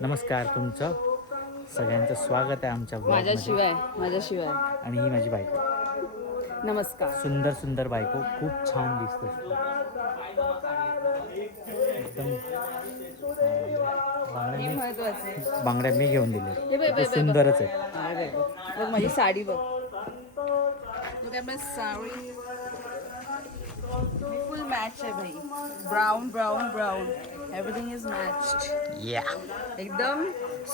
नमस्कार, तुमचं सगळ्यांचं स्वागत आहे आमच्या माझ्याशिवाय आणि ही माझी बायको. नमस्कार. सुंदर सुंदर बायको, खूप छान दिसते एकदम. बांगड्या मी घेऊन दिले, सुंदरच आहे. बघ माझी साडी बघ. साडी फुल मॅच आहे भाई. Brown brown brown everything is matched. एकदम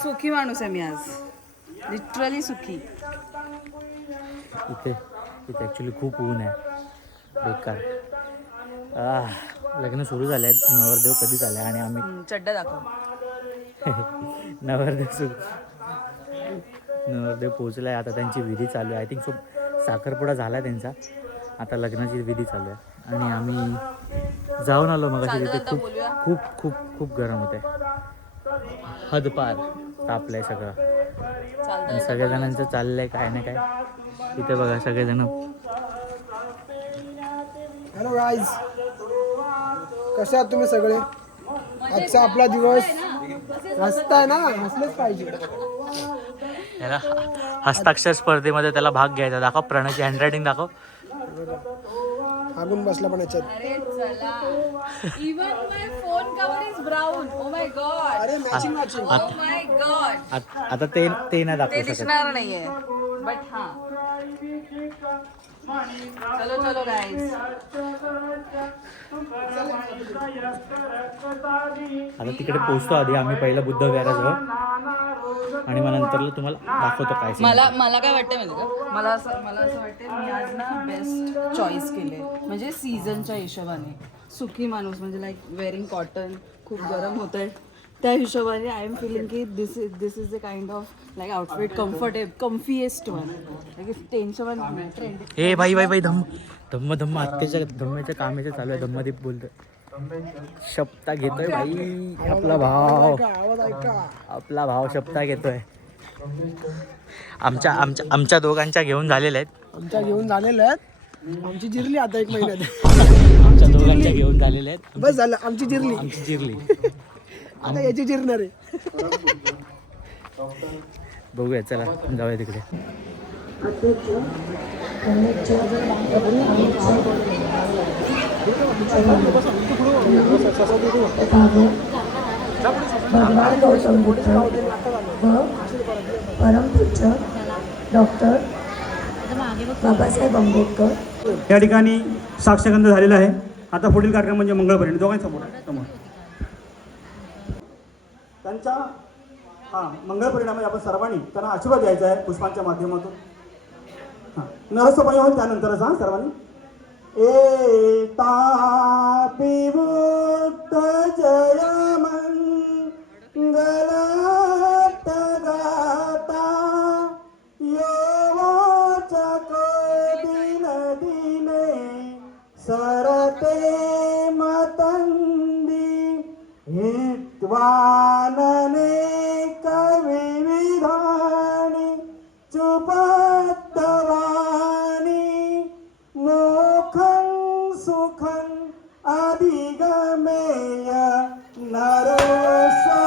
सुखी माणूस आहे मी आज, लिटरली सुखी. इथे ॲक्च्युली खूप ऊन आहे, बेकार. लग्न सुरू झालं आहे, नवरदेव कधी झालं आणि आम्ही चड्डा दाखव. नवरदेव पोचला आहे. आता त्यांची विधी चालू आहे. आय थिंक साखरपुडा झाला आहे त्यांचा, आता लग्नाची विधी चालू आहे. आणि आम्ही जाऊन आलो मग तिथे. खूप खूप खूप खूप गरम होत आहे, हदपार तापलं आहे सगळं. आणि सगळ्याजणांचं चाललं आहे काय ना काय. इथे बघा सगळेजण. हॅलो गाईज, कसे आहात तुम्ही सगळे? आजचा आपला दिवस हसता आहे ना, हसलेच पाहिजे. याला हस्ताक्षर स्पर्धेमध्ये त्याला भाग घ्यायचा. दाखव प्रणयची हँडरायटिंग दाखव. हागून बसला पण याच्यात. अरे चला. Even my phone cover is brown. Oh my God. अरे matching matching. Oh my God. आता ते नाही दाखवू शकत. दिसणार नाहीये, बट हा. चलो चलो गाइस. आता तिकडे पोहोचतो. आधी आम्ही पहिला बुद्ध विहाराजवळ आणि मग नंतर तुम्हाला दाखवतो काय. मला काय वाटतं माहिती का, मला असं वाटतं मी आज ना बेस्ट चॉईस केले. म्हणजे सीझनच्या हिशोबाने सुखी माणूस, म्हणजे लाईक वेअरिंग कॉटन. खूप गरम होत आहे, त्या हिशोबाने आय एम फिलिंग की this is a kind of like outfit comfiest one. Tension trend. ए बाई धम्म आत्याच्या धम्म्याच्या कामाचं चालू आहे. धम्मदीप बोलतोय, शपथा घेतोय बाई. आपला भाव शपथा घेतोय. आमच्या दोघांच्या घेऊन झालेल्या आहेत. आमची जिरली आता 1 महिन्यात. आमच्या दोघांच्या घेऊन झालेल्या आहेत. बस झालं, आमची जिरली. आता याची जिरणार आहे. बघूया, चला जाऊया तिकडे. परमपूज्य डॉक्टर बाबासाहेब आंबेडकर या ठिकाणी साक्षगंध झालेला आहे. आता पुढील कार्यक्रम म्हणजे मंगळपर्यंत दोघांसमोर त्यांचा मंगळ परिणाम आपण सर्वांनी त्यांना आशीर्वाद द्यायचा आहे पुष्पांच्या माध्यमातून. नरसोपाई होईल त्यानंतरच सर्वांनी. विभूत जय मंगलात गाता योवाचक दिन दिने सरते मतंदी हित्वानने कविविधानी चुपत्तवानी मोखं सुखं अधिगमेय नरोसपय्यो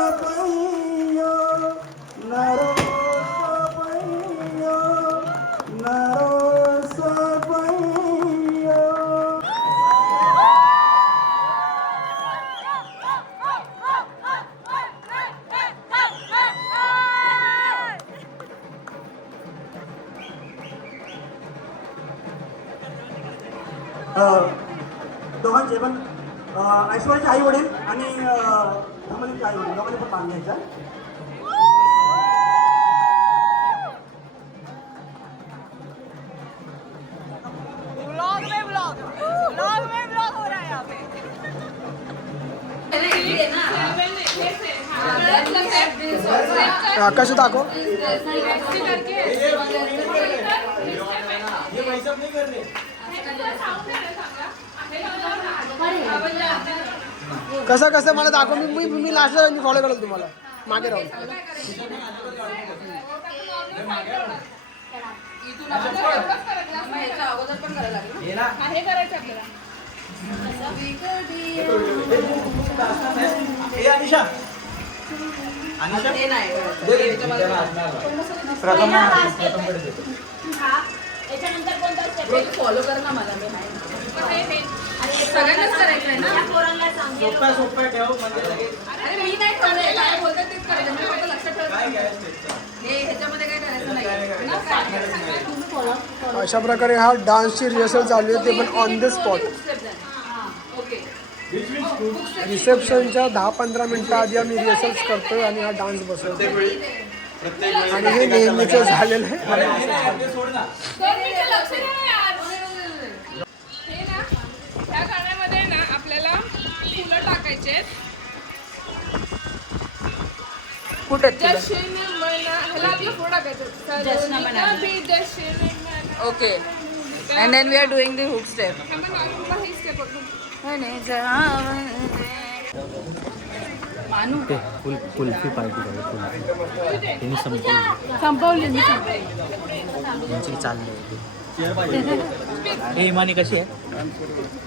नरोसपय्यो नरोसपय्यो. दोघांचे पण ऐश्वर्याचे आई वडील आणि धर्मजीचे आई वडील दोघांनी पण मान घ्यायचा. आकाश दाखव. कसं मला दाखव. मी लास्टला फॉलो करतो तुम्हाला मागे राहून. हे नाही हे मला फॉलो कर ना मला. मी सगळ्यांनाच करायचं आहे ना. अरे मी नाही करणार, काय बोलतात तेच करायचं. मी फक्त लक्षात ठेवायचं हे ह्याच्यामध्ये काय करायचं नाही. अशा प्रकारे हा डान्सची रिहर्सल चालू आहे, ते पण ऑन द स्पॉट. ओके. रिसेप्शनच्या 10-15 मिनिटं आधी आम्ही रिहर्सल्स करतोय आणि हा डान्स बसवतो. आणि हे नेहमीचं झालेलं आहे. हे ना त्या गाण्यामध्ये ना आपल्याला फुलं टाकायचे. कुठे ह्याला आपलं फुलं टाकायचं. Okay. And then we are doing the hook step. मानू ते कुल्फी पार्टी झाली. कुल्फी त्यांनी संपवली मी. त्यांची चालली. हे इमानी कशी आहे?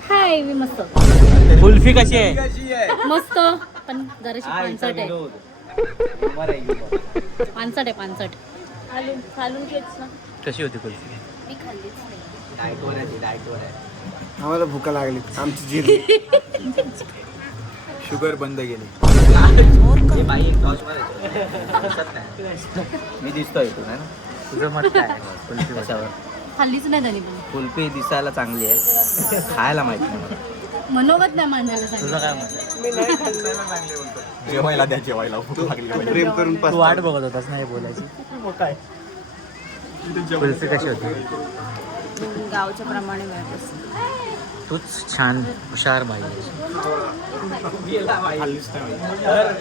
हाय मी मस्त कुल्फी कशी आहे? मस्त पण जराशी पानसट आहे. पानसट खालून खालून घेच ना. कशी होती कुल्फी? मी खाल्लीच नाही. आम्हाला भूका लागली, आमची जिरली. शुगर बंद केली. मी दिसतोय तू ना. तुझं मत काय आहे कुल्फी कशावर? खाल्लीच नाही त्यांनी पण. कुल्फी दिसायला चांगली आहे, खायला माहिती नाही मला. मनोगत नाही मांडायला सांगितलं. तुझं काय मत आहे? जेवायला द्या, जेवायला भूक लागली. प्रेम करून तू वाट बघत होतास ना हे बोलायची. काय कुल्फी कशी होती? गावच्या प्रमाणे मिळत असते. तूच छान हुशार बाई आहेस.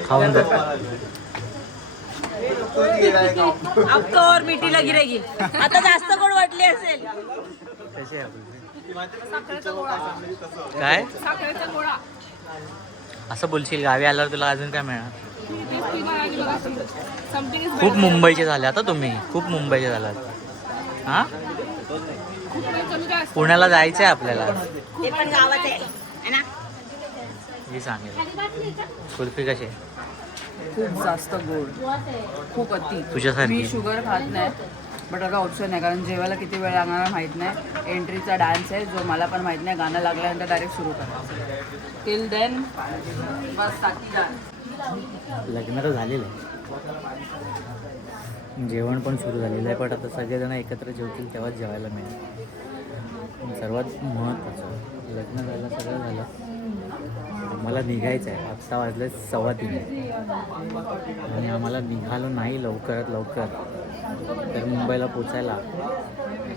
खाऊन जा. अब तो और मिठीला गिरेगी. आता जास्त गोड वाटली असेल. कशी आहे कुल्फी? काय साखरेचा गोळा. असं बोलशील? गावी आल्यावर तुला अजून काय मिळणार? समथिंग इज खूप मुंबईचे झाले आता तुम्ही. खूप मुंबईचे झालात. हा कमी जास्त. पुण्याला जायचं आहे आपल्याला. ते पण गावात आहे. मी सांगेल. कुल्फी कशी आहे? खूप जास्त गोड, खूप अति. तुझ्यासारखी. मी शुगर खात नाही, बट आता ऑप्शन नाही, कारण जेवायला किती वेळ लागणार माहीत नाही. एंट्रीचा डान्स आहे जो मला पण माहीत नाही. गाणं लागल्यानंतर डायरेक्ट सुरू करायचं. टिल देन बस टाकी डान्स. लग्न तर झालेलं आहे, जेवण पण सुरू झालेलं आहे. पण आता सगळेजण एकत्र जेवतील तेव्हाच जेवायला मिळेल. सर्वात महत्त्वाचं लग्न झालं, सगळं झालं. आम्हाला निघायचं आहे. आत्ता वाजले 3:15 आणि आम्हाला निघालो नाही लवकरात लवकर तर मुंबईला पोचायला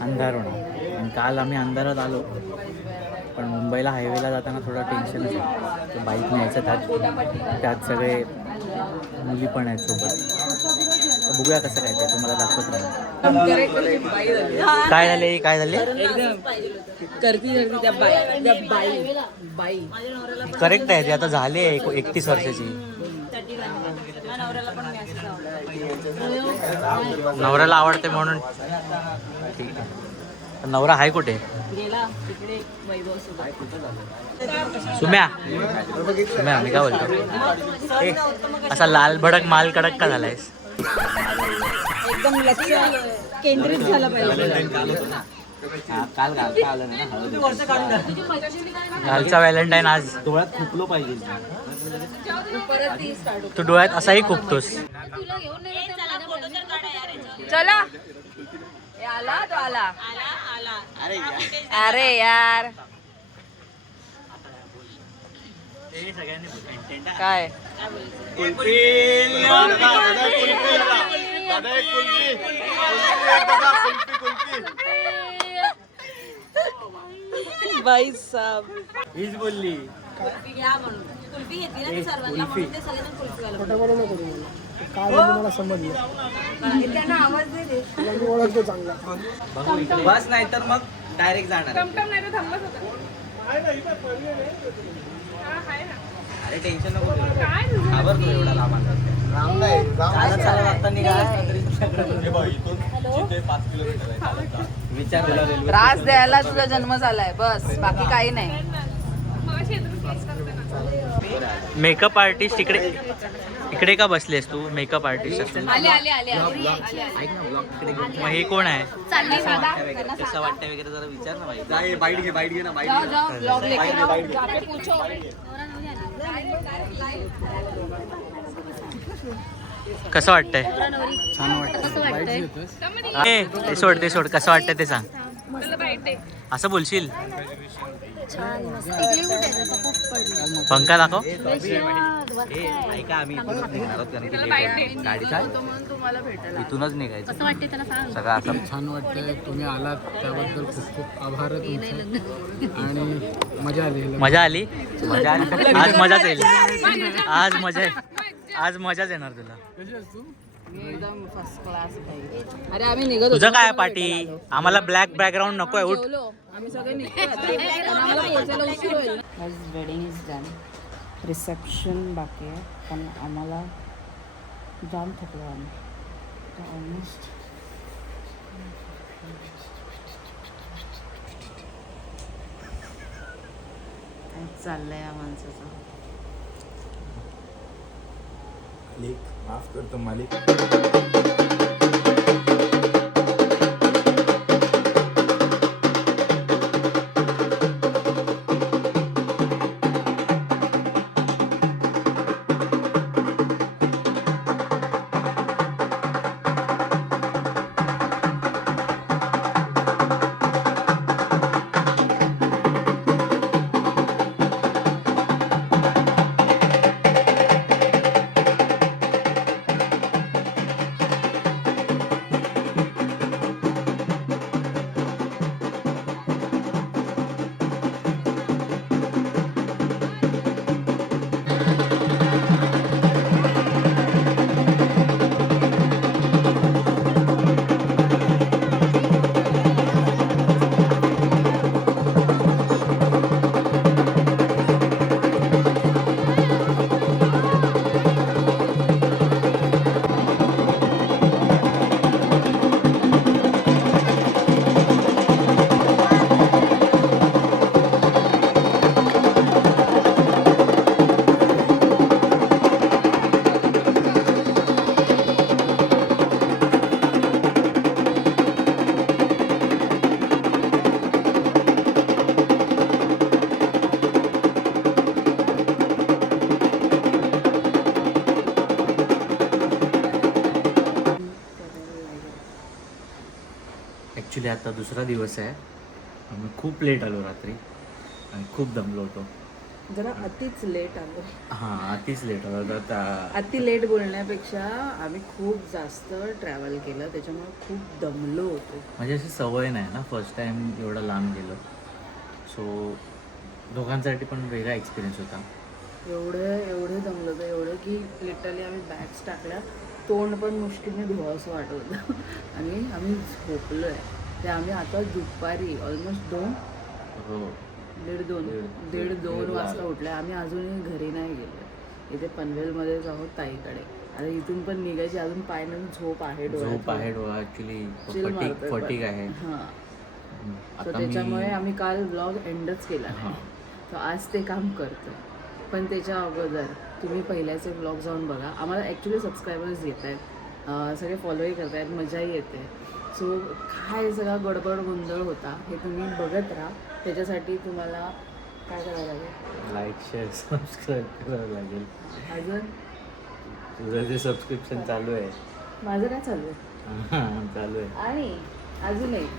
अंधार होणार. आणि काल आम्ही अंधारात आलो, पण मुंबईला हायवेला जाताना थोडा टेन्शनच आहे. ते बाईकने यायचं, त्यात सगळे मुली पण आहेत सोबत. तर बघूया कसं काय ते तुम्हाला दाखवत राहील. काय झाले? काय झाले? करती त्या बाई करेक्ट आहे ते. आता झाले 31 वर्षाची. नवऱ्याला आवडते म्हणून ठीक आहे. नवरा आहे कुठे? गेला तिकडे वैभव सोबत. सुम्या मी काय बोलतो? असा लाल भडक माल कडक का झालायस? एकदम लक्ष केंद्रित झालं पाहिजे. काल घालता आलं नाही ना. कालचा व्हॅलेंटाईन आज डोळ्यात खुपलो पाहिजे. परत ती स्टार्ट होते. तू डोळ्यात असाही खुपतोस. चला हे आला तो आला. अरे यार काय बाई साहब हीच बोलली. खोटं बोलू नको तुम्ही मला. काय बोलू मला समजलं. त्यांना आवाज दे. तुला मी ओळखतो चांगला. बस नाही तर मग डायरेक्ट जाणार. टमटम नाही तर थांबत होतं. हा, आहे ना. अरे टेन्शन नको घेऊ. काय तुझं? खबर तू एवढा लांब आला. चालत चालत आता निघाय. विचार त्रास द्यायला तुझा जन्म झालाय बस, बाकी काही नाही. मगाशी येतं केस करताना. मेकअप आर्टिस्ट इकडे इकडे का बसलीस तू मेकअप आर्टिस्ट असून? आले आले आले मग हे कोण आहे? चालली दादा कसं वाटतं वगैरे जरा विचार ना जाए बाईट घे ना बाईट जाओ जाओ ब्लॉग लेके आओ जाके पूछो कसं वाटतंय? कसं वाटतंय? ते सोड कसं वाटतंय ते सांग. असं बोलशील? छान मस्त. इकडे कुठे आहे? आता खूप पडलं. पंखा दाखव. ऐका आम्ही इथूनच निघणार आहोत कारण की लेट आहे. गाडीचा तुम्हाला भेटायला इथूनच निघायचं कसं वाटते त्यांना सांग. सगळं असं छान वाटतंय, तुम्ही आलात त्याबद्दल खूप खूप आभार आहे तुमचे. आणि मजा आली. मजा आली? आज मजाच येईल. आज मजाच येणार तुला. एकदम फर्स्ट क्लास पाहिजे. अरे आम्ही निघत तुझं काय पाटी? आम्हाला ब्लॅक बॅकग्राऊंड नकोय. उठ. आम्ही सगळे निघतो. Wedding is done. रिसेप्शन बाकी आहे पण आम्हाला जाम थकलो आम्ही ऑलमोस्ट. काय चाललंय या माणसाचं. माफ करतो मालिक. ॲक्च्युली आता दुसरा दिवस आहे. आम्ही खूप लेट आलो रात्री आणि खूप दमलो होतो. जरा अतिच लेट आलो. हां अतिच लेट आलो होतो. अति लेट बोलण्यापेक्षा आम्ही खूप जास्त ट्रॅव्हल केलं त्याच्यामुळे खूप दमलो होतो. म्हणजे अशी सवय नाही ना फर्स्ट टाईम एवढं लांब गेलो. सो दोघांसाठी पण वेगळा एक्सपिरियन्स होता. एवढे दमलो होतो एवढं की लिटरली आम्ही बॅग्स टाकल्या. तोंड पण मुश्किलने धुवावंसं वाटत होतं आणि आम्ही झोपलो आहे. ते आम्ही आता दुपारी ऑलमोस्ट हो दीड दोन वाजता उठले. आम्ही अजूनही घरी नाही गेलो. इथे पनवेलमध्येच आहोत ताईकडे. आता इथून पण निघायची अजून पाय नाही. झोप आहे झोप आहे डोळा ॲक्च्युली फटीक आहे. हां आता त्याच्यामुळे आम्ही काल ब्लॉग एंडच केला नाही. तर आज ते काम करतो. पण त्याच्या अगोदर तुम्ही पहिल्याचे ब्लॉग जाऊन बघा. आम्हाला ॲक्च्युली सबस्क्रायबर्स येत आहेत. सगळे फॉलोही करत आहेत. मजाही येते. सो काय सगळा गडबड गोंधळ होता हे तुम्ही बघत राहा. त्याच्यासाठी तुम्हाला काय करावं लागेल? लाईक शेअर सबस्क्राईब करावं लागेल. अजून तुझं जे सबस्क्रिप्शन चालू आहे. माझं काय चालू आहे? चालू आहे. आणि अजून एक,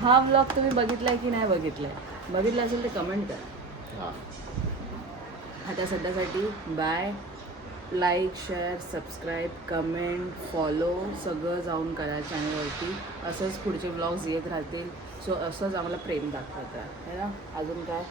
हा ब्लॉग तुम्ही बघितलाय की नाही बघितलाय? बघितला असेल तर कमेंट करा. आता सध्यासाठी bye. Like share subscribe comment follow सगळं जाऊन करा चॅनलवरती. असंच पुढचे ब्लॉग्स येत राहतील. सो असंच आम्हाला प्रेम दाखवत राहा है ना. अजून काय?